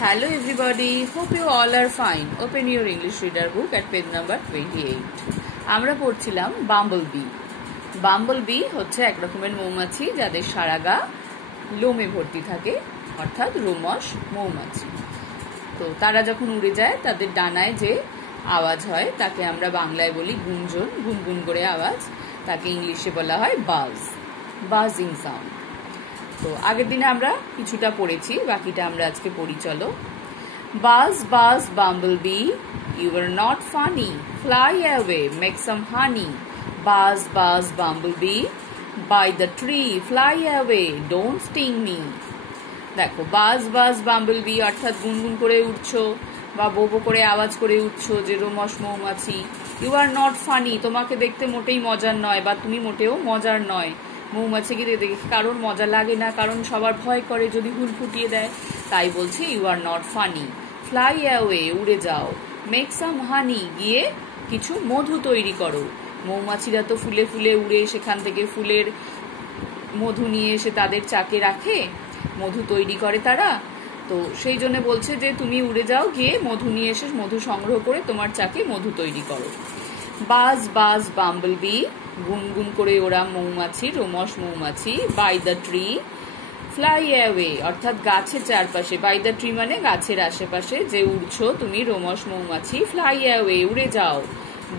Hello everybody, hope you all are fine. Open your English reader book at page number 28. আমরা পড়ছিলাম Bumblebee. Bumblebee হচ্ছে এক রকমের মৌমাছি যাদের সারা গা লোমে ভর্তি থাকে, অর্থাৎ রোমশ মৌমাছি। তো তারা যখন উড়ে যায় তাদের ডানায় যে আওয়াজ হয় তাকে আমরা বাংলায় বলি গুঞ্জন, গুনগুন করে আওয়াজ। তাকে ইংলিশে বলা হয় বাজ, বাজিং সাউন্ড। তো আগের দিনে আমরা কিছুটা পড়েছি, বাকিটা আমরা আজকে পড়ি চলো। Buzz buzz bumblebee, you are not funny, fly away, make some honey. Buzz buzz bumblebee, by the tree, fly away, don't sting me. দেখো, বাজ বাজ বাম্বলবি অর্থাৎ গুনগুন করে উঠছো বা বোবো করে আওয়াজ করে উঠছো যে রোমশ মৌমাছি। ইউ আর নট ফানি, তোমাকে দেখতে মোটেই মজার নয় বা তুমি মোটেও মজার নয়। মৌমাছিকে দেখে কারোর মজা লাগে না, কারণ সবার ভয় করে যদি হুল ফুটিয়ে দেয়। তাই বলছে you are not funny. Fly away, উড়ে যাও। মেক সাম হানি, গিয়ে কিছু মধু তৈরি করো। মৌমাছিরা তো ফুলে ফুলে উড়ে সেখান থেকে ফুলের মধু নিয়ে এসে তাদের চাকে রাখে, মধু তৈরি করে তারা। তো সেই জন্য বলছে যে তুমি উড়ে যাও, গিয়ে মধু নিয়ে এসে মধু সংগ্রহ করে তোমার চাকে মধু তৈরি করো। বাজ বাজ বাম্বলবি, গুনগুন করে ওরা মৌমাছি, রোমশ মৌমাছি। By the tree, fly away অর্থাৎ গাছের চারপাশে, বাই দ্য ট্রি মানে গাছের আশেপাশে যে উড়ছো তুমি রোমশ মৌমাছি। ফ্লাই অ্যাওয়ে, উড়ে যাও।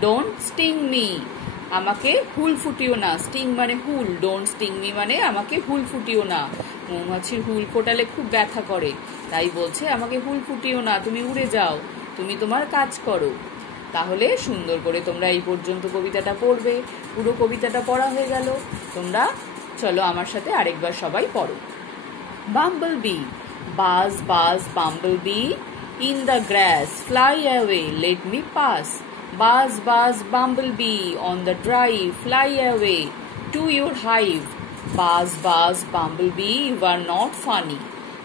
ডোন্ট স্টিং মি, আমাকে হুল ফুটিও না। স্টিং মানে হুল, ডোন্ট স্টিং মি মানে আমাকে হুল ফুটিও না। মৌমাছির হুল ফোটালে খুব ব্যথা করে, তাই বলছে আমাকে হুল ফুটিও না, তুমি উড়ে যাও, তুমি তোমার কাজ করো। তাহলে সুন্দর করে তোমরা এই পর্যন্ত কবিতাটা পড়বে। পুরো কবিতাটা পড়া হয়ে গেল। তোমরা চলো আমার সাথে আরেকবার সবাই পড়ো। Bumblebee, buzz buzz bumblebee, in the grass, fly away, let me pass. Buzz buzz bumblebee, on the drive, fly away to your hive. Buzz buzz bumblebee, you are not funny,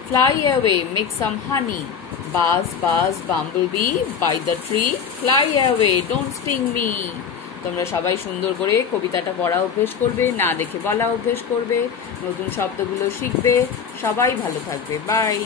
fly away, make some honey. Buzz buzz bumblebee, by the tree, fly away, don't sting me. তোমরা সবাই সুন্দর করে কবিতাটা পড়া অভ্যেস করবে, না দেখে বলা অভ্যেস করবে, নতুন শব্দগুলো শিখবে। সবাই ভালো থাকবে, বাই।